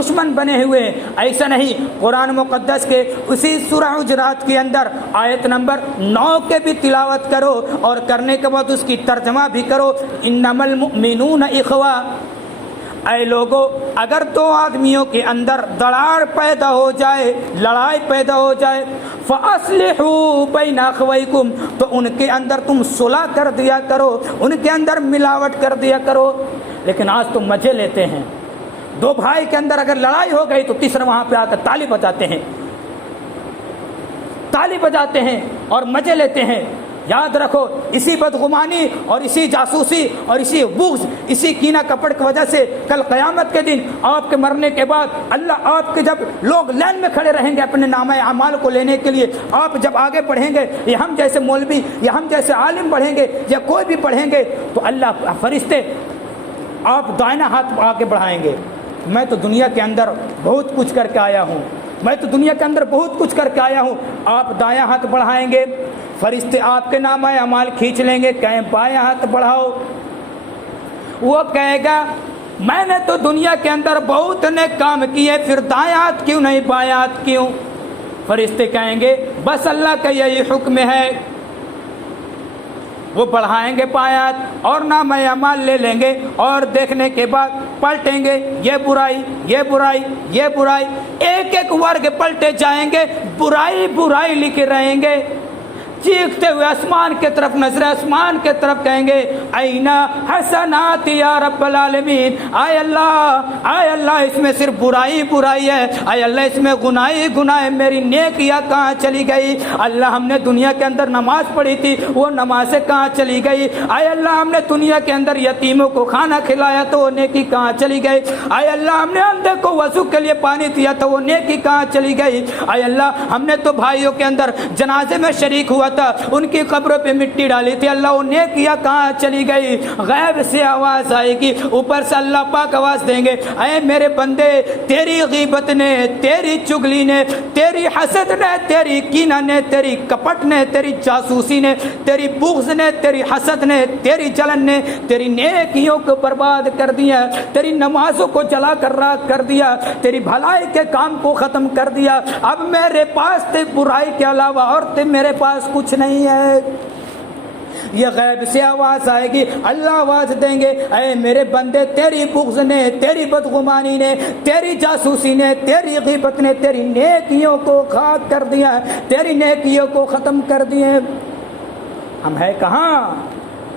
دشمن بنے ہوئے ہیں. ایسا نہیں. قرآن مقدس کے اسی سورہ حجرات کے اندر آیت نمبر 9 کے بھی تلاوت کرو اور کرنے کے بعد اس کی ترجمہ بھی کرو. انما المؤمنون اخوہ. اے لوگو، اگر دو آدمیوں کے اندر دراڑ پیدا ہو جائے، لڑائی پیدا ہو جائے، فَأَصْلِحُوا بَيْنَ أَخَوَيْكُمْ، تو ان کے اندر تم صلح کر دیا کرو، ان کے اندر ملاوٹ کر دیا کرو. لیکن آج تم مزے لیتے ہیں. دو بھائی کے اندر اگر لڑائی ہو گئی تو تیسرا وہاں پہ آ کر تالی بجاتے ہیں، تالی بجاتے ہیں اور مزے لیتے ہیں. یاد رکھو، اسی بدگمانی اور اسی جاسوسی اور اسی بغض، اسی کینہ کپٹ کی وجہ سے کل قیامت کے دن آپ کے مرنے کے بعد اللہ آپ کے، جب لوگ لائن میں کھڑے رہیں گے اپنے نامہ اعمال کو لینے کے لیے، آپ جب آگے بڑھیں گے، یا ہم جیسے مولوی یا ہم جیسے عالم بڑھیں گے یا کوئی بھی پڑھیں گے، تو اللہ فرشتے آپ دائنا ہاتھ آگے بڑھائیں گے. میں تو دنیا کے اندر بہت کچھ کر کے آیا ہوں، میں تو دنیا کے اندر بہت کچھ کر کے آیا ہوں. آپ دایاں ہاتھ بڑھائیں گے، فرشتے آپ کے نامہ اعمال کھینچ لیں گے، کہیں بایاں ہاتھ بڑھاؤ. وہ کہے گا میں نے تو دنیا کے اندر بہت نیک کام کیے، پھر دایاں ہاتھ کیوں نہیں بایاں ہاتھ کیوں؟ فرشتے کہیں گے بس اللہ کا یہی حکم ہے. وہ بڑھائیں گے پایات اور نامہ اعمال لے لیں گے، اور دیکھنے کے بعد پلٹیں گے، یہ برائی، یہ برائی، یہ برائی، ایک ایک ورگ پلٹے جائیں گے، برائی برائی لکھے رہیں گے. چیختے ہوئے آسمان کے طرف، نظر آسمان کے طرف کہیں گے اینا حسنات یا رب العالمین. آئے اللہ اس میں صرف برائی برائی ہے، آئے اللہ اس میں گناہی گناہ ہے، میری نیکیاں کہاں چلی گئی؟ اللہ ہم نے دنیا کے اندر نماز پڑھی تھی، وہ نمازیں کہاں چلی گئی؟ آئے اللہ ہم نے دنیا کے اندر یتیموں کو کھانا کھلایا تو وہ نیکی کہاں چلی گئی؟ آئے اللہ ہم نے اندھے کو وضو کے لیے پانی دیا تو وہ نیکی کہاں چلی گئی؟ آئے اللہ ہم نے تو بھائیوں کے اندر جنازے میں شریک ہوا تھا، ان کی قبروں پہ مٹی ڈالی تھی، اللہ وہ نیکیاں کہاں چلی گئی؟ غیب سے آواز آئے گی، اوپر سے اللہ پاک آواز دیں گے اے میرے بندے، تیری غیبت نے، تیری چگلی نے، تیری حسد نے، تیری کینہ نے، تیری کپٹ نے، تیری جاسوسی نے، تیری بغض نے، تیری حسد نے، تیری جلن نے تیری نیکیوں کو برباد کر دیا، تیری نمازوں کو جلا کر راکھ کر دیا، تیری بھلائی کے کام کو ختم کر دیا. اب میرے پاس تے برائی کے علاوہ اور تے میرے پاس کچھ نہیں ہے. یہ غیب سے آواز آئے گی، اللہ آواز دیں گے اے میرے بندے، تیری بغض نے، تیری بدگمانی نے، تیری جاسوسی نے، تیری غیبت نے تیری نیکیوں کو خاک کر دیا، تیری نیکیوں کو ختم کر دیے. ہم ہے کہاں؟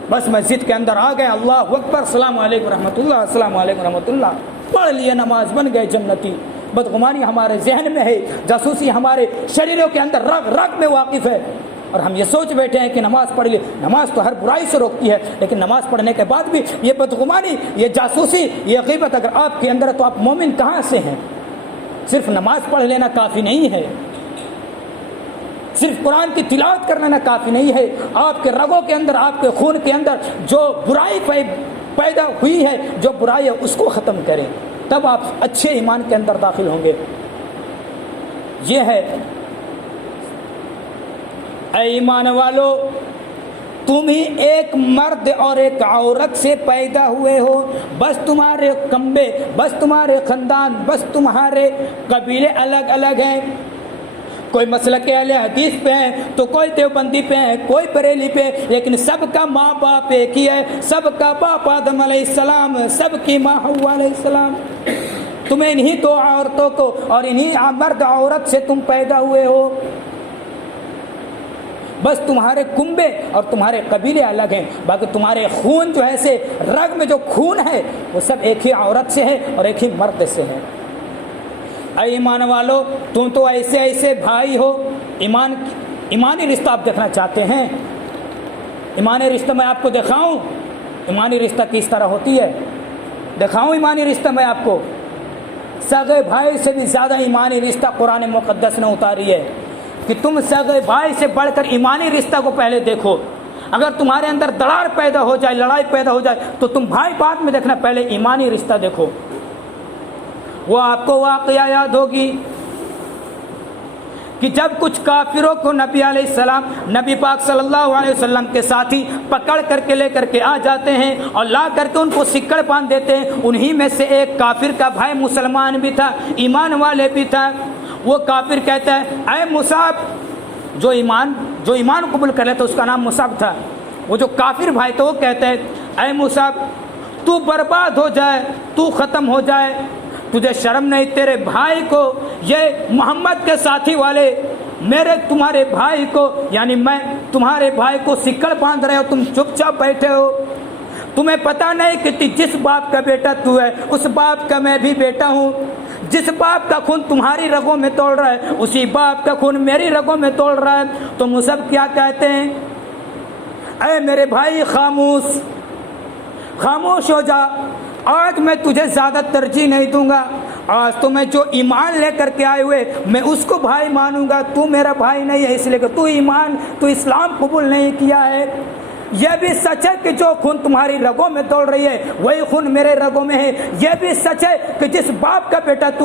بس مسجد کے اندر آ گئے، اللہ اکبر، السلام علیکم رحمۃ اللہ، السلام علیکم رحمۃ اللہ، پڑھ لیے، نماز بن گئے جنتی. بدگمانی ہمارے ذہن میں ہے، جاسوسی ہمارے شریروں کے اندر رگ رگ میں واقف ہے، اور ہم یہ سوچ بیٹھے ہیں کہ نماز پڑھ لے. نماز تو ہر برائی سے روکتی ہے، لیکن نماز پڑھنے کے بعد بھی یہ بدگمانی، یہ جاسوسی، یہ غیبت اگر آپ کے اندر ہے تو آپ مومن کہاں سے ہیں؟ صرف نماز پڑھ لینا کافی نہیں ہے، صرف قرآن کی تلاوت کر لینا کافی نہیں ہے. آپ کے رگوں کے اندر، آپ کے خون کے اندر جو برائی پیدا ہوئی ہے، جو برائی ہے اس کو ختم کریں، تب آپ اچھے ایمان کے اندر داخل ہوں گے. یہ ہے اے ایمان والو، تم ہی ایک مرد اور ایک عورت سے پیدا ہوئے ہو، بس تمہارے کنبے، بس تمہارے خاندان، بس تمہارے قبیلے الگ الگ ہیں. کوئی مسلک اہل حدیث پہ ہے تو کوئی دیوبندی پہ ہے، کوئی بریلی پہ، لیکن سب کا ماں باپ ایک ہی ہے، سب کا باپ آدم علیہ السلام، سب کی ماں حوا علیہ السلام. تمہیں انہی دو عورتوں کو اور انہی مرد عورت سے تم پیدا ہوئے ہو، بس تمہارے کنبے اور تمہارے قبیلے الگ ہیں، باقی تمہارے خون جو ہے سے رگ میں جو خون ہے وہ سب ایک ہی عورت سے ہے اور ایک ہی مرد سے ہے. اے ایمان والو، تم تو ایسے ایسے بھائی ہو. ایمانی رشتہ آپ دیکھنا چاہتے ہیں؟ ایمانی رشتہ میں آپ کو دکھاؤں ایمانی رشتہ کس طرح ہوتی ہے؟ دکھاؤں ایمانی رشتہ میں آپ کو؟ سگے بھائی سے بھی زیادہ ایمانی رشتہ قرآن مقدس نے اتاری ہے کہ تم سگے بھائی سے بڑھ کر ایمانی رشتہ کو پہلے دیکھو. اگر تمہارے اندر دراڑ پیدا ہو جائے، لڑائی پیدا ہو جائے تو تم بھائی بعد میں دیکھنا، پہلے ایمانی رشتہ دیکھو. وہ آپ کو واقعہ یاد ہوگی کہ جب کچھ کافروں کو نبی علیہ السلام نبی پاک صلی اللہ علیہ وسلم کے ساتھی پکڑ کر کے لے کر کے آ جاتے ہیں اور لا کر کے ان کو سکڑ باندھ دیتے ہیں، انہی میں سے ایک کافر کا بھائی مسلمان بھی تھا، ایمان والے بھی تھا۔ وہ کافر کہتا ہے اے مصعب، جو ایمان قبول کر لیتا اس کا نام مصعب تھا، وہ جو کافر بھائی تو وہ کہتا ہے اے مصعب تو برباد ہو جائے، تو ختم ہو جائے، تجھے شرم نہیں؟ تیرے بھائی کو، یہ محمد کے ساتھی والے تمہارے بھائی کو، یعنی میں تمہارے بھائی کو سکڑ باندھ رہے ہو، تم چپ چاپ بیٹھے ہو، تمہیں پتہ نہیں کہ جس باپ کا بیٹا تو ہے اس باپ کا میں بھی بیٹا ہوں، جس باپ کا خون تمہاری رگوں میں توڑ رہا ہے اسی باپ کا خون میری رگوں میں توڑ رہا ہے۔ تو مصعب کیا کہتے ہیں؟ اے میرے بھائی خاموش ہو جا، آج میں تجھے زیادہ ترجیح نہیں دوں گا، آج تو میں جو ایمان لے کر کے آئے ہوئے میں اس کو بھائی مانوں گا، تو میرا بھائی نہیں ہے اس لیے کہ تو اسلام قبول نہیں کیا ہے۔ یہ بھی سچ ہے کہ جو خون تمہاری رگوں میں دوڑ رہی ہے وہی خون میرے رگوں میں ہے، یہ بھی سچ ہے کہ جس باپ کا بیٹا تو